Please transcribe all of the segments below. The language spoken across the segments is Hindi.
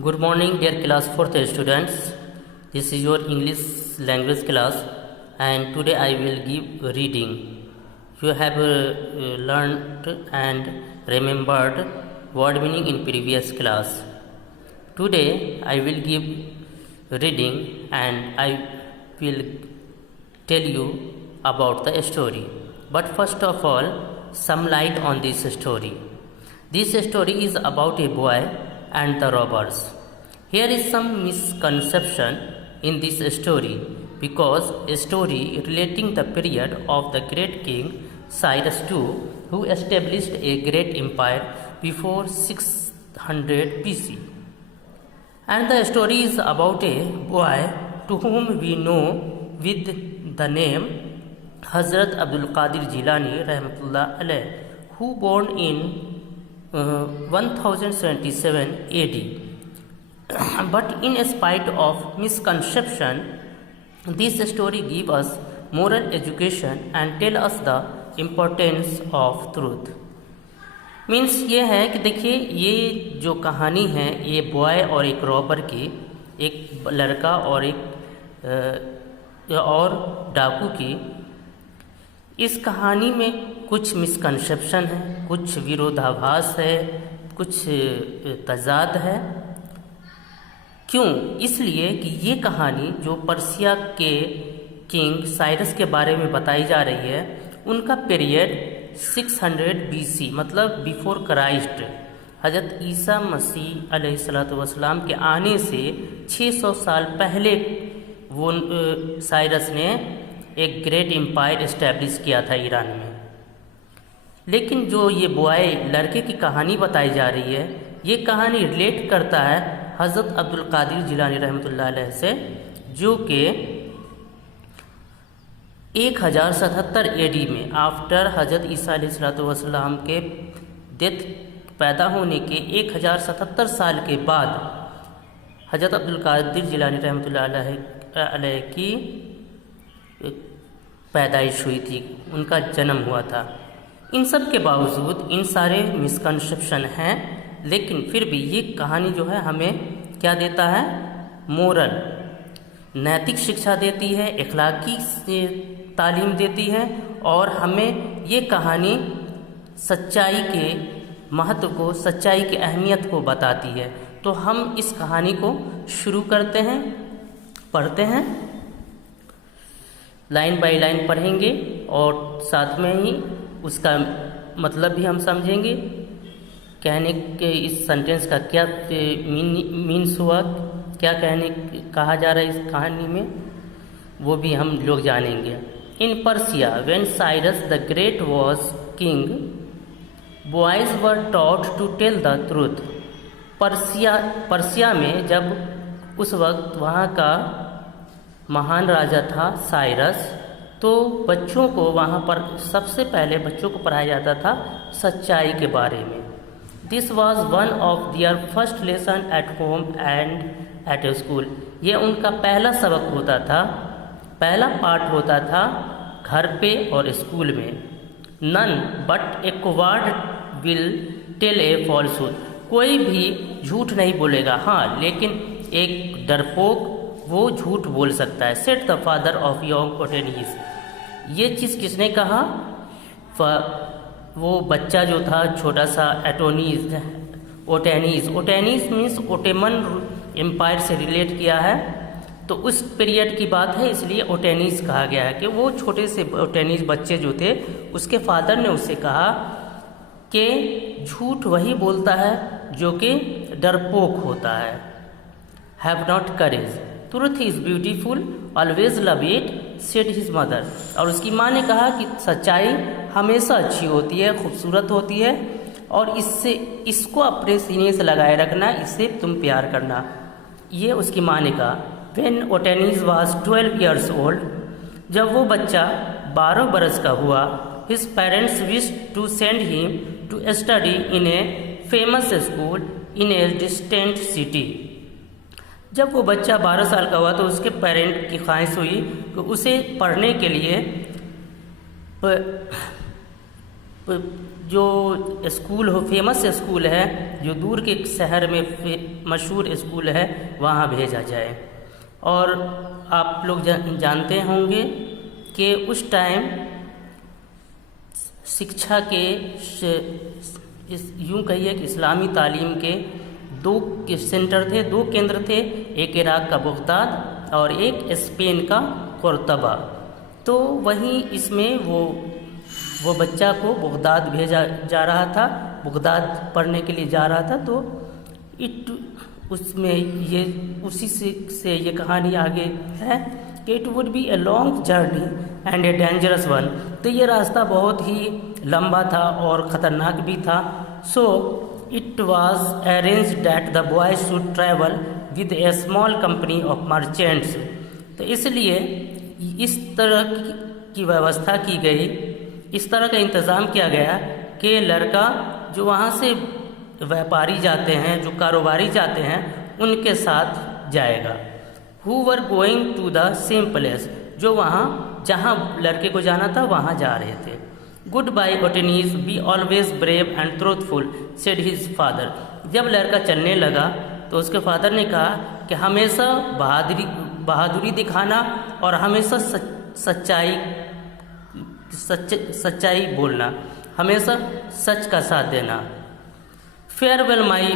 Good morning, dear class 4th students. This is your English language class, and today I will give reading. You have learned and remembered word meaning in previous class. Today I will give reading and I will tell you about the story. But first of all, some light on this story. This story is about a boy and the robbers. Here is some misconception in this story because a story relating the period of the great king Cyrus II, who established a great empire before 600 BC. And the story is about a boy to whom we know with the name Hazrat Abdul Qadir Jilani Rahmatullah Alayh, who born in 1077 AD. But in spite of misconception, this story gives us moral education and tell us the importance of truth. Means ये है कि देखिए, ये जो कहानी है ये बॉय और एक रॉबर की, एक लड़का और एक और डाकू की। इस कहानी में कुछ मिसकंसेप्शन है, कुछ विरोधाभास है, कुछ तजाद है। क्यों? इसलिए कि ये कहानी जो पर्सिया के किंग साइरस के बारे में बताई जा रही है, उनका पीरियड 600 BC मतलब बिफोर क्राइस्ट, हज़रत ईसा मसीह अलैहिस्सलातु वस्सलाम के आने से 600 साल पहले वो साइरस ने एक ग्रेट एम्पायर इस्टेब्लिश किया था ईरान में। लेकिन जो ये बॉय लड़के की कहानी बताई जा रही है, ये कहानी रिलेट करता है हज़रत अब्दुल कादिर जिलानी रहमतुल्लाह अलैह से, जो कि 1077 AD में आफ्टर हज़रत ईसा अलैहिस्सलातु वस्सलाम के डेथ पैदा होने के 1077 साल के बाद हज़रत अब्दुल कादिर जिलानी रहमतुल्लाह अलैह की पैदाइश हुई थी, उनका जन्म हुआ था। इन सब के बावजूद इन सारे मिसकंसेप्शन हैं, लेकिन फिर भी ये कहानी जो है हमें क्या देता है? मोरल, नैतिक शिक्षा देती है, इखलाकी तालीम देती है, और हमें ये कहानी सच्चाई के महत्व को, सच्चाई की अहमियत को बताती है। तो हम इस कहानी को शुरू करते हैं, पढ़ते हैं, लाइन बाय लाइन पढ़ेंगे और साथ में ही उसका मतलब भी हम समझेंगे। कहने के इस सेंटेंस का क्या मीन्स हुआ, क्या कहा जा रहा है इस कहानी में, वो भी हम लोग जानेंगे। In Persia when Cyrus the great was king, boys were taught to tell the truth. Persia में जब उस वक्त वहाँ का महान राजा था साइरस, तो बच्चों को वहाँ पर सबसे पहले बच्चों को पढ़ाया जाता था सच्चाई के बारे में। This was one of their first lesson at home and at school. ये उनका पहला सबक होता था, पहला पाठ होता था घर पे और स्कूल में। None but a coward will tell a falsehood. कोई भी झूठ नहीं बोलेगा, हाँ, लेकिन एक डरपोक वो झूठ बोल सकता है। Said the father of young Otanes. ये चीज़ किसने कहा? वो बच्चा जो था छोटा सा ओटेनीस मीन्स ओटेमन एम्पायर से रिलेट किया है, तो उस पीरियड की बात है, इसलिए ओटेनीस कहा गया है कि वो छोटे से ओटेनीस बच्चे जो थे, उसके फादर ने उससे कहा कि झूठ वही बोलता है जो कि डरपोक होता है। Have not courage, truth is beautiful, always love it, said his mother. और उसकी माँ ने कहा कि सच्चाई हमेशा अच्छी होती है, खूबसूरत होती है, और इसको अपने सीने से लगाए रखना, इससे तुम प्यार करना। ये उसकी माँ ने कहा। When Otanes was 12 years old, जब वो बच्चा 12 बरस का हुआ, his parents wish to send him to study in a famous school in a distant city. जब वो बच्चा 12 साल का हुआ तो उसके पेरेंट की ख्वाहिश हुई कि उसे पढ़ने के लिए जो स्कूल हो, फेमस स्कूल है, जो दूर के शहर में मशहूर स्कूल है, वहाँ भेजा जाए। और आप लोग जानते होंगे कि उस टाइम शिक्षा के यूँ कहिए कि इस्लामी तालीम के दो सेंटर थे, दो केंद्र थे, एक इराक का बगदाद और एक स्पेन का कुर्तबा। तो वहीं इसमें वो बच्चा को बगदाद भेजा जा रहा था, बगदाद पढ़ने के लिए जा रहा था। तो उसमें ये उसी से ये कहानी आगे है कि it would be a long journey and a dangerous one. तो ये रास्ता बहुत ही लंबा था और ख़तरनाक भी था। So it was arrange that the boy should travel with A small company of merchants. तो इसलिए इस तरह की व्यवस्था की गई, इस तरह का इंतज़ाम किया गया कि लड़का जो वहाँ से व्यापारी जाते हैं, जो कारोबारी जाते हैं, उनके साथ जाएगा। Who were going to the same place, जो वहाँ जहाँ लड़के को जाना था वहाँ जा रहे थे। Good bye Otanes, be always brave and truthful, said his father. जब लड़का चलने लगा तो उसके फादर ने कहा कि हमेशा बहादुरी दिखाना और हमेशा सच्चाई बोलना, हमेशा सच का साथ देना। Farewell my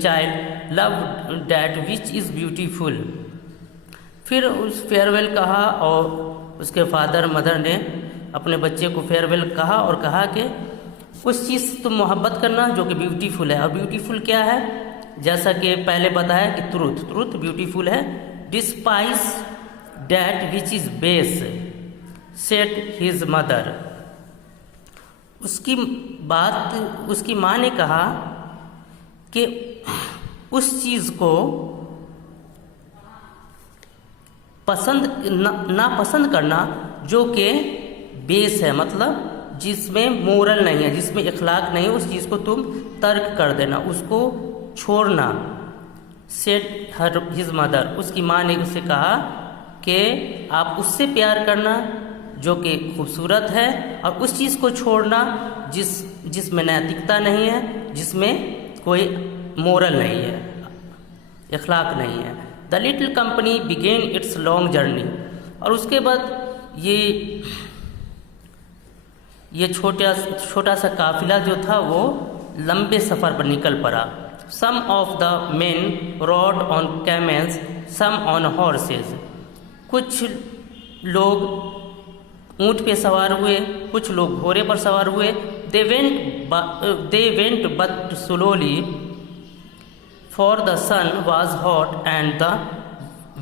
child, love that which is beautiful. फिर उस फेयरवेल कहा और उसके फादर मदर ने अपने बच्चे को फेयरवेल कहा और कहा कि उस चीज़ से तुम मोहब्बत करना जो कि ब्यूटीफुल है। और ब्यूटीफुल क्या है, जैसा कि पहले बताया कि ट्रूथ ब्यूटीफुल है। Despise that which is base, said his mother. उसकी माँ ने कहा कि उस चीज़ को नापसंद करना जो कि बेस है, मतलब जिसमें मोरल नहीं है, जिसमें इखलाक नहीं है, उस चीज़ को तुम तर्क कर देना, उसको छोड़ना। सेड हर हिज मदर, उसकी माँ ने उससे कहा कि आप उससे प्यार करना जो कि खूबसूरत है और उस चीज़ को छोड़ना जिसमें नैतिकता नहीं है, जिसमें कोई मोरल नहीं है, इखलाक नहीं है। The little company began its long journey. और उसके बाद ये छोटा सा काफिला जो था वो लंबे सफ़र पर निकल पड़ा। Some of the men rode on camels, some on horses. कुछ लोग ऊँट पे सवार हुए, कुछ लोग घोड़े पर सवार हुए। They went but slowly, for the sun was hot and the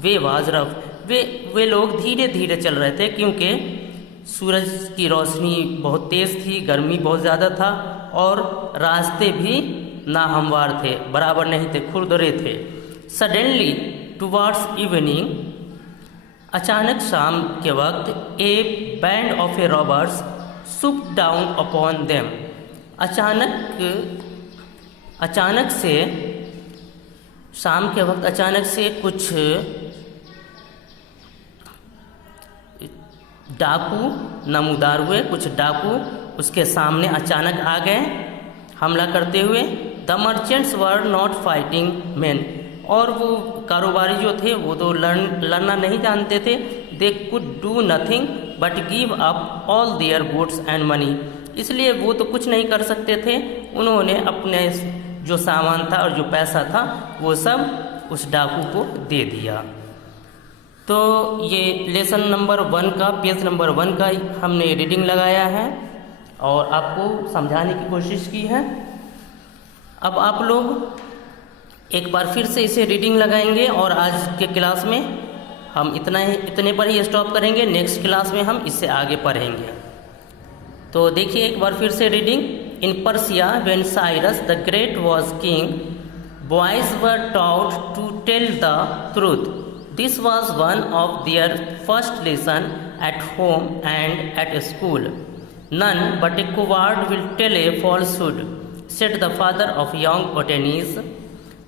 way was rough. वे लोग धीरे धीरे चल रहे थे क्योंकि सूरज की रोशनी बहुत तेज़ थी, गर्मी बहुत ज़्यादा था और रास्ते भी नाहमवार थे, बराबर नहीं थे, खुरदरे थे। सडनली टुवार्ड्स इवनिंग, अचानक शाम के वक्त, A band of A robbers Shuk down upon them. अचानक से शाम के वक्त अचानक से कुछ डाकू नमूदार हुए, कुछ डाकू उसके सामने अचानक आ गए हमला करते हुए। The merchants were not fighting man, और वो कारोबारी जो थे वो तो लड़ना नहीं जानते थे। They could do nothing but give up all their goods and money, इसलिए वो तो कुछ नहीं कर सकते थे। उन्होंने अपने जो सामान था और जो पैसा था वो सब उस डाकू को दे दिया। तो ये लेसन नंबर 1 का, पेज नंबर 1 का हमने रीडिंग लगाया है और आपको समझाने की कोशिश की है। अब आप लोग एक बार फिर से इसे रीडिंग लगाएंगे और आज के क्लास में हम इतने पर ही स्टॉप करेंगे। नेक्स्ट क्लास में हम इससे आगे पढ़ेंगे। तो देखिए एक बार फिर से reading. In Persia when Cyrus the great was king, boys were taught to tell the truth. This was one of their first lesson at home and at school. None but a coward will tell a falsehood, said the father of young Otanes.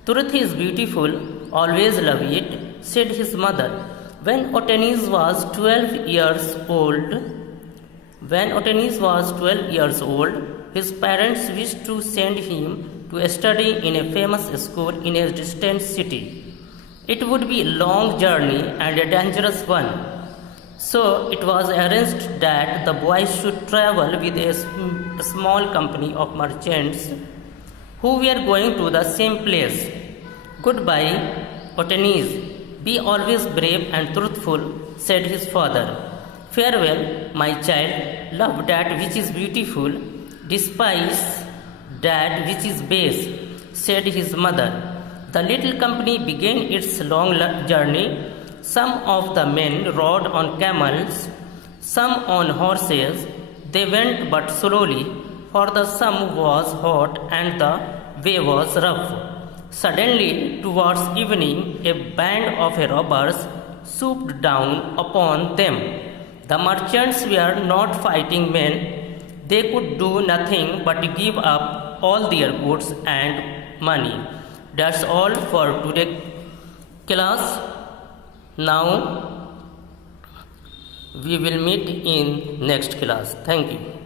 Truth is beautiful, always love it, said his mother. When Otanes was 12 years old, When Otanes was 12 years old, his parents wished to send him to study in a famous school in a distant city. It would be a long journey and a dangerous one. So it was arranged that the boy should travel with a small company of merchants who were going to the same place. Goodbye, Otanes. Be always brave and truthful, said his father. Farewell, my child. Love that which is beautiful. Despise that which is base, said his mother. The little company began its long journey. Some of the men rode on camels, some on horses. They went but slowly, for the sun was hot and the way was rough. Suddenly, towards evening, a band of robbers swooped down upon them. The merchants were not fighting men. They could do nothing but give up all their goods and money. That's all for today class. Now we will meet in next class. Thank you.